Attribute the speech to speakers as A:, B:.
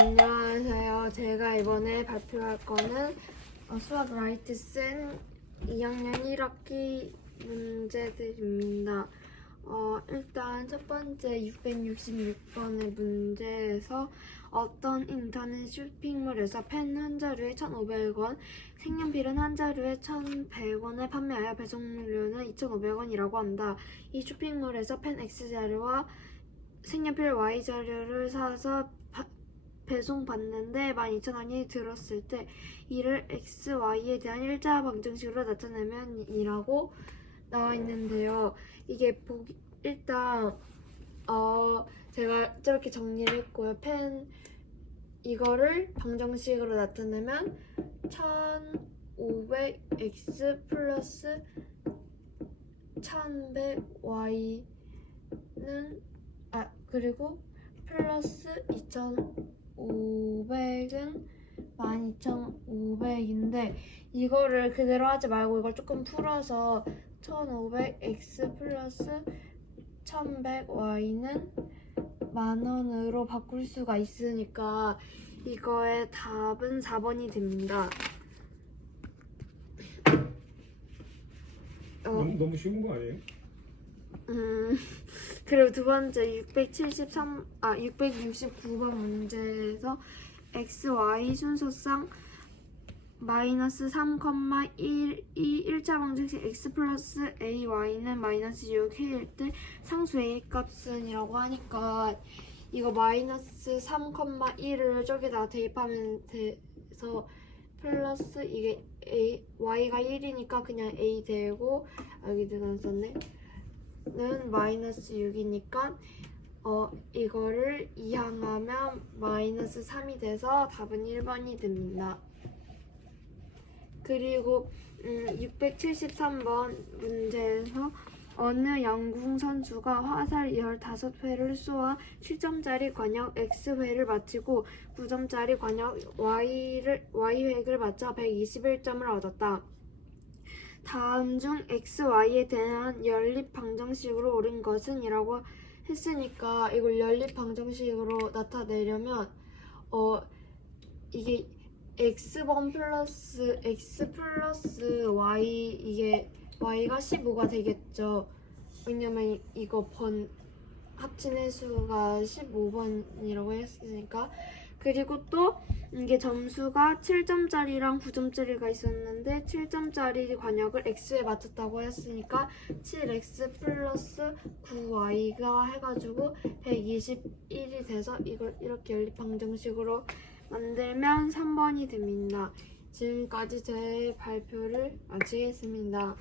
A: 안녕하세요. 제가 이번에 발표할 거는 어, 수학 라이트 센 2학년 1학기 문제들입니다. 어, 일단 첫 번째 666번의 문제에서 어떤 인터넷 쇼핑몰에서 펜 한 자루에 1,500원, 색연필은 한 자루에 1,100원에 판매하여 배송료는 2,500원이라고 한다. 이 쇼핑몰에서 펜 X자료와 색연필 Y자료를 사서 바- 배송받는데 12,000원이 들었을 때 이를 x, y에 대한 일자 방정식으로 나타내면 이라고 나와 있는데요. 이게 보기 일단 어 제가 저렇게 정리를 했고요. 펜 이거를 방정식으로 나타내면 1500x 플러스 1100y는 아 그리고 플러스 2500은 12500인데 이거를 그대로 하지 말고 이걸 조금 풀어서 1500x 플러스 1100y는 만원으로 바꿀 수가 있으니까 이거의 답은 4번이 됩니다. 어,
B: 너무, 너무 쉬운 거 아니에요?
A: 음, 그리고 두 번째 673, 아, 669번 문제에서 x, y 순서상 마이너스 3,1, 이 일자 방정식 x 플러스 a, y는 마이너스 6해일 때 상수 a 값은 이라고 하니까 이거 마이너스 3,1을 저기다 대입하면 돼서 플러스 이게 a, y가 1이니까 그냥 a 되고 아, 여기 안 썼네 는 마이너스 6이니까 어 이거를 이항하면 마이너스 3이 돼서 답은 1번이 됩니다. 그리고 음, 673번 문제에서 어느 양궁 선수가 화살 15회를 쏘아 7점짜리 관역 X회를 마치고 9점짜리 관역 Y를, Y획을 맞춰 121점을 얻었다. 다음 중 x, y에 대한 연립 방정식으로 옳은 것은 이라고 했으니까 이걸 연립 방정식으로 나타내려면 어 이게 x번 플러스 x 플러스 y 이게 y가 15가 되겠죠. 왜냐면 이거 번 합친 횟수가 15번이라고 했으니까 그리고 또 이게 점수가 7점짜리랑 9점짜리가 있었는데 7점짜리 관역을 x에 맞췄다고 했으니까 7x 플러스 9y가 해가지고 121이 돼서 이걸 이렇게 연립 방정식으로 만들면 3번이 됩니다. 지금까지 제 발표를 마치겠습니다.